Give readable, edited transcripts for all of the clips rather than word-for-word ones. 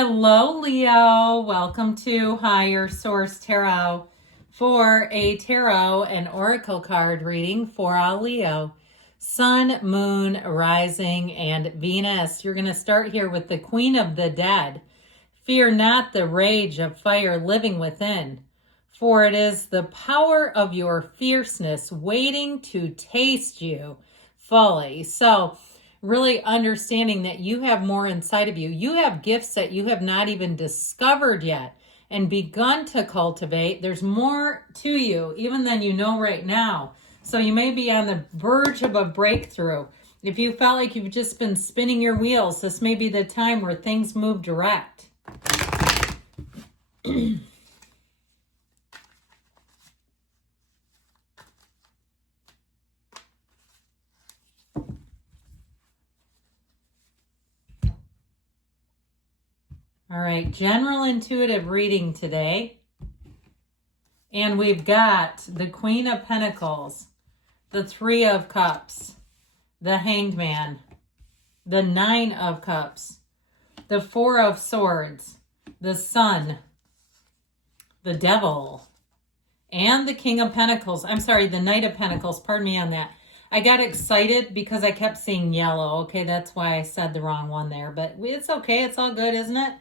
Hello, Leo. Welcome to Higher Source Tarot for a tarot and oracle card reading for all Leo. Sun, Moon, Rising, and Venus. You're going to start here with the Queen of the Dead. Fear not the rage of fire living within, for it is the power of your fierceness waiting to taste you fully. So, really understanding that you have more inside of you. You have gifts that you have not even discovered yet and begun to cultivate. There's more to you even than you know right now. So you may be on the verge of a breakthrough. If you felt like you've just been spinning your wheels, this may be the time where things move direct. All right, general intuitive reading today. And we've got the Queen of Pentacles, the Three of Cups, the Hanged Man, the Nine of Cups, the Four of Swords, the Sun, the Devil, and the King of Pentacles. I'm sorry, the Knight of Pentacles. Pardon me on that. I got excited because I kept seeing yellow. Okay, that's why I said the wrong one there. But it's okay. It's all good, isn't it?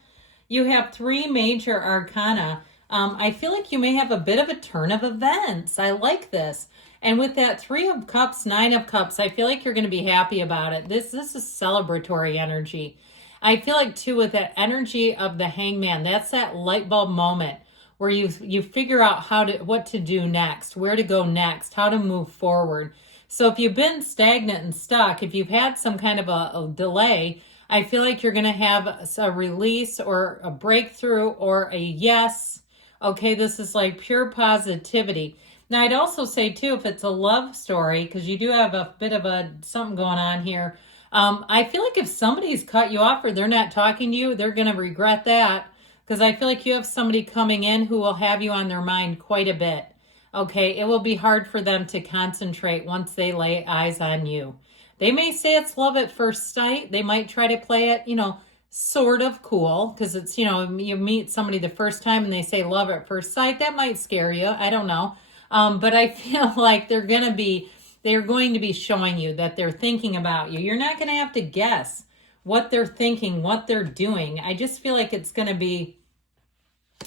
You have three major arcana. I feel like you may have a bit of a turn of events. I like this. And with that Three of Cups, Nine of Cups, I feel like you're going to be happy about it. This is celebratory energy. I feel like, too, with that energy of the Hangman, that's that light bulb moment where you figure out what to do next, where to go next, how to move forward. So if you've been stagnant and stuck, if you've had some kind of a delay, I feel like you're going to have a release or a breakthrough or a yes. Okay, this is like pure positivity. Now, I'd also say, too, if it's a love story, because you do have a bit of something going on here, I feel like if somebody's cut you off or they're not talking to you, they're going to regret that, because I feel like you have somebody coming in who will have you on their mind quite a bit. Okay, it will be hard for them to concentrate once they lay eyes on you. They may say it's love at first sight. They might try to play it, sort of cool, because it's, you meet somebody the first time and they say love at first sight. That might scare you. I don't know. But I feel like they're going to be showing you that they're thinking about you. You're not going to have to guess what they're thinking, what they're doing. I just feel like it's going to be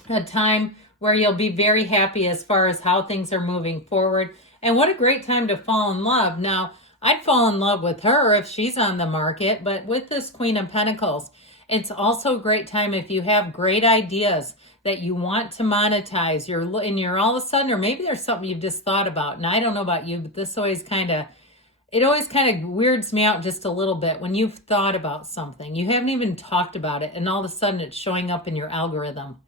a time where you'll be very happy as far as how things are moving forward. And what a great time to fall in love. Now, I'd fall in love with her if she's on the market, but with this Queen of Pentacles, it's also a great time if you have great ideas that you want to monetize. You're all of a sudden, or maybe there's something you've just thought about. And I don't know about you, but this always kind of weirds me out just a little bit when you've thought about something. You haven't even talked about it, and all of a sudden it's showing up in your algorithm.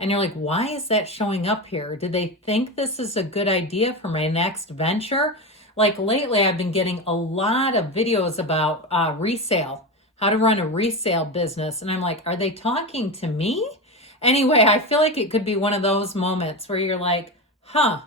And you're like, why is that showing up here? Did they think this is a good idea for my next venture? Like lately, I've been getting a lot of videos about resale, how to run a resale business. And I'm like, are they talking to me? Anyway, I feel like it could be one of those moments where you're like, huh.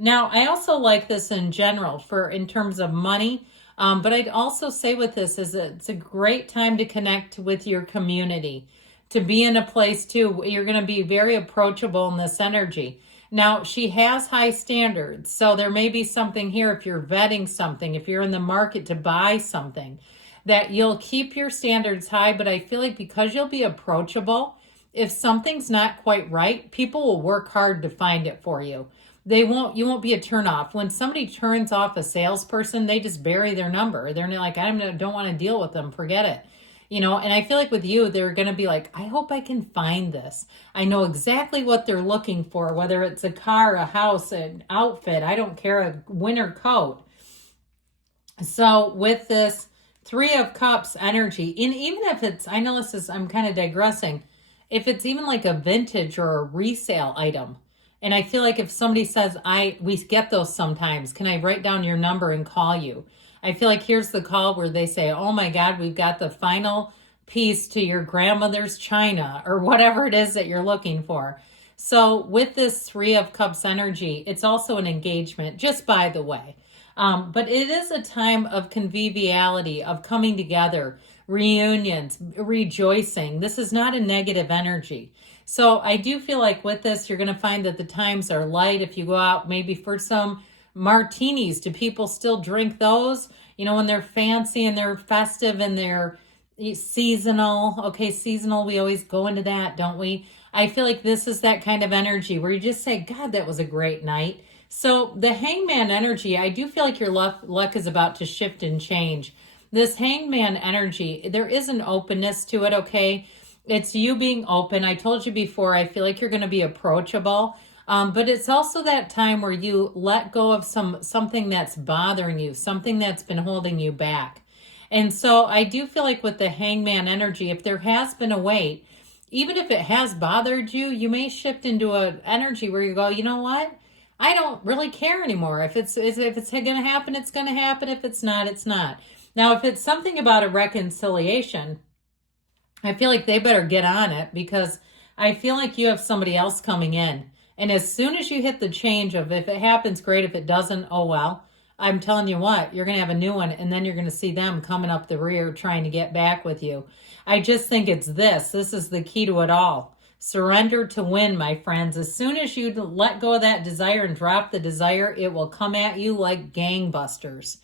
Now, I also like this in general in terms of money. But I'd also say with this is it's a great time to connect with your community, to be in a place too. You're going to be very approachable in this energy. Now, she has high standards, so there may be something here if you're vetting something, if you're in the market to buy something, that you'll keep your standards high, but I feel like because you'll be approachable, if something's not quite right, people will work hard to find it for you. You won't be a turnoff. When somebody turns off a salesperson, they just bury their number. They're like, I don't want to deal with them, forget it. And I feel like with you, they're going to be like, I hope I can find this. I know exactly what they're looking for, whether it's a car, a house, an outfit, I don't care, a winter coat. So with this Three of Cups energy, and even if it's, I know I'm kind of digressing, if it's even like a vintage or a resale item, and I feel like if somebody says, we get those sometimes, can I write down your number and call you? I feel like here's the call where they say, oh my God, we've got the final piece to your grandmother's china or whatever it is that you're looking for. So with this Three of Cups energy, it's also an engagement, just by the way. But it is a time of conviviality, of coming together, reunions, rejoicing. This is not a negative energy. So I do feel like with this, you're going to find that the times are light. If you go out maybe for some martinis, do people still drink those? You know, when they're fancy and they're festive and they're seasonal. Okay, seasonal, we always go into that, don't we? I feel like this is that kind of energy where you just say, God, that was a great night. So the hangman energy, I do feel like your luck is about to shift and change. This hangman energy, there is an openness to it, okay? It's you being open. I told you before, I feel like you're going to be approachable. But it's also that time where you let go of something that's bothering you, something that's been holding you back. And so I do feel like with the hangman energy, if there has been a weight, even if it has bothered you, you may shift into an energy where you go, you know what? I don't really care anymore. If it's going to happen, it's going to happen. If it's not, it's not. Now, if it's something about a reconciliation, I feel like they better get on it, because I feel like you have somebody else coming in. And as soon as you hit the change of, if it happens, great. If it doesn't, oh well. I'm telling you what, you're going to have a new one, and then you're going to see them coming up the rear trying to get back with you. I just think it's this. This is the key to it all. Surrender to win, my friends. As soon as you let go of that desire and drop the desire, it will come at you like gangbusters.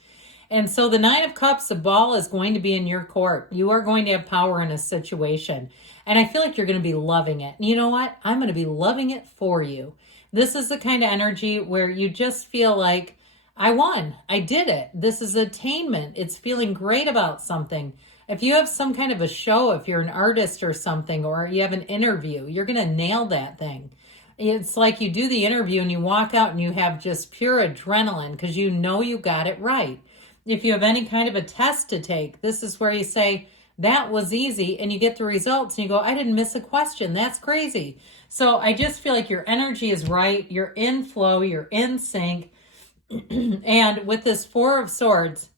And so the Nine of Cups, the ball is going to be in your court. You are going to have power in a situation. And I feel like you're going to be loving it. And you know what? I'm going to be loving it for you. This is the kind of energy where you just feel like, I won. I did it. This is attainment. It's feeling great about something. If you have some kind of a show, if you're an artist or something, or you have an interview, you're going to nail that thing. It's like you do the interview and you walk out and you have just pure adrenaline because you know you got it right. If you have any kind of a test to take, this is where you say, that was easy, and you get the results and you go, I didn't miss a question. That's crazy. So I just feel like your energy is right. You're in flow. You're in sync. And with this Four of Swords,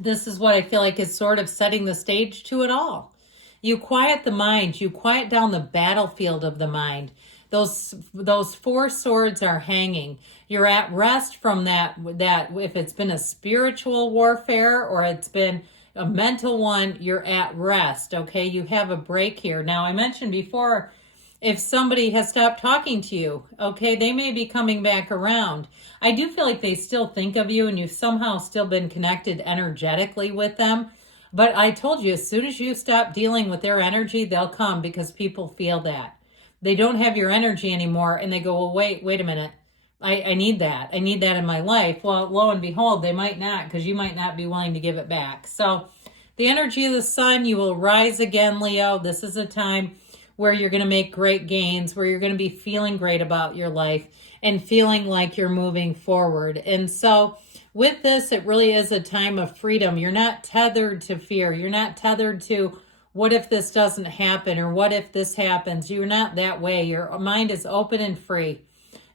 this is what I feel like is sort of setting the stage to it all. You quiet the mind. You quiet down the battlefield of the mind. Those four swords are hanging. You're at rest from that if it's been a spiritual warfare or it's been a mental one, you're at rest, okay? You have a break here. Now, I mentioned before, if somebody has stopped talking to you, okay, they may be coming back around. I do feel like they still think of you and you've somehow still been connected energetically with them. But I told you, as soon as you stop dealing with their energy, they'll come, because people feel that. They don't have your energy anymore and they go, well, wait a minute. I need that. I need that in my life. Well, lo and behold, they might not, because you might not be willing to give it back. So the energy of the sun, you will rise again, Leo. This is a time where you're going to make great gains, where you're going to be feeling great about your life and feeling like you're moving forward. And so with this, it really is a time of freedom. You're not tethered to fear. You're not tethered to, what if this doesn't happen, or what if this happens? You're not that way. Your mind is open and free.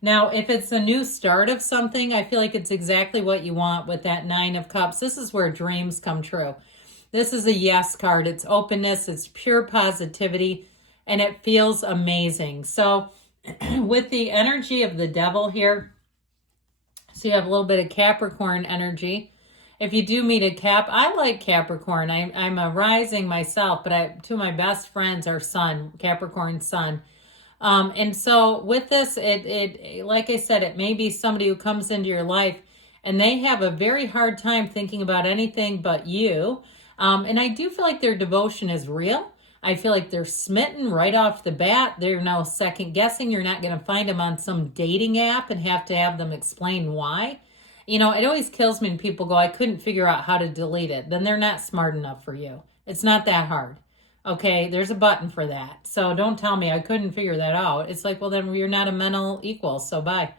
Now, if it's a new start of something, I feel like it's exactly what you want with that Nine of Cups. This is where dreams come true. This is a yes card. It's openness. It's pure positivity. And it feels amazing. So with the energy of the Devil here, so you have a little bit of Capricorn energy. If you do meet a Cap, I like Capricorn. I'm a rising myself, but two of my best friends are Sun, Capricorn Sun. And so with this, it like I said, it may be somebody who comes into your life and they have a very hard time thinking about anything but you. And I do feel like their devotion is real. I feel like they're smitten right off the bat. They're no second guessing. You're not going to find them on some dating app and have to have them explain why. You know, it always kills me when people go, I couldn't figure out how to delete it. Then they're not smart enough for you. It's not that hard. Okay, there's a button for that. So don't tell me I couldn't figure that out. It's like, well, then you're not a mental equal, so bye.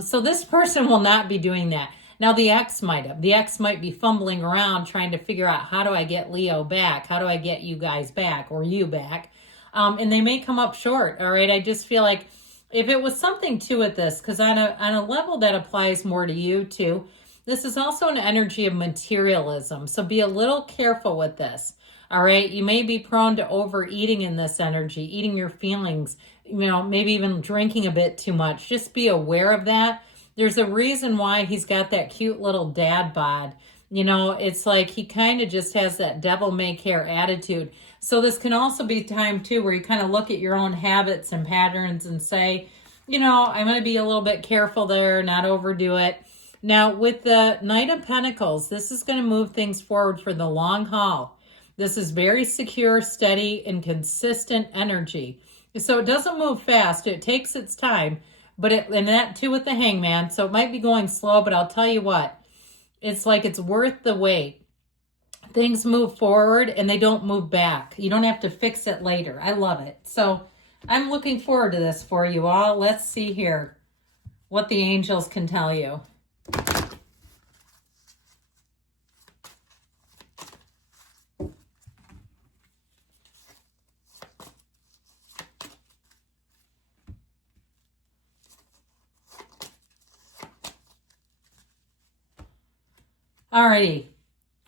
So this person will not be doing that. Now, the ex might have. The ex might be fumbling around trying to figure out, how do I get Leo back? How do I get you guys back, or you back? And they may come up short, all right? I just feel like if it was something to it, this, because on a level that applies more to you too, this is also an energy of materialism. So be a little careful with this. All right, you may be prone to overeating in this energy, eating your feelings, you know, maybe even drinking a bit too much. Just be aware of that. There's a reason why he's got that cute little dad bod. You know, it's like he kind of just has that devil may care attitude. So this can also be time too where you kind of look at your own habits and patterns and say, you know, I'm going to be a little bit careful there, not overdo it. Now, with the Knight of Pentacles, this is going to move things forward for the long haul. This is very secure, steady, and consistent energy. So it doesn't move fast. It takes its time. But and that too with the Hangman. So it might be going slow, but I'll tell you what. It's like it's worth the wait. Things move forward and they don't move back. You don't have to fix it later. I love it. So I'm looking forward to this for you all. Let's see here what the angels can tell you. Alrighty.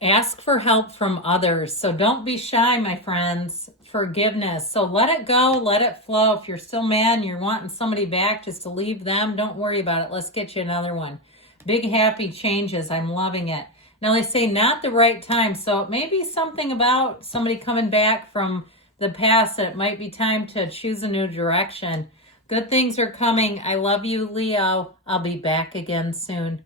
Ask for help from others. So don't be shy, my friends. Forgiveness. So let it go. Let it flow. If you're still mad and you're wanting somebody back just to leave them, don't worry about it. Let's get you another one. Big happy changes. I'm loving it. Now they say not the right time. So it may be something about somebody coming back from the past that it might be time to choose a new direction. Good things are coming. I love you, Leo. I'll be back again soon.